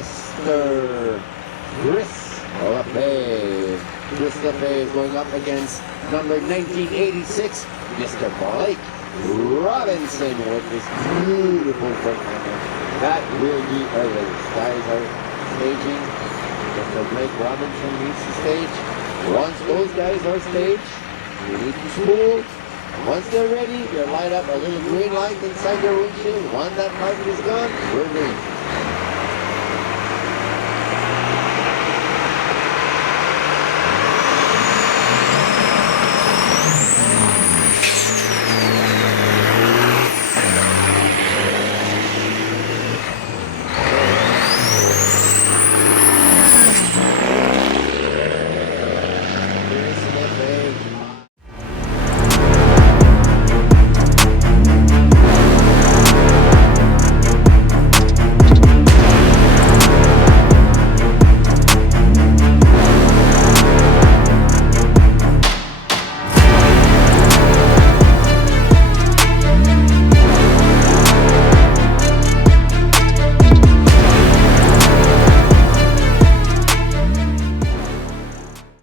Mr. Chris LaFay. Chris LaFay is going up against number 1986, Mr. Blake Robinson with this beautiful foot hammer. That will be a race. Guys are staging. Mr. Blake Robinson needs to stage. Once those guys are staged, you need to spool. Once they're ready, you light up a little green light inside your windshield. Once that light is gone, we're green.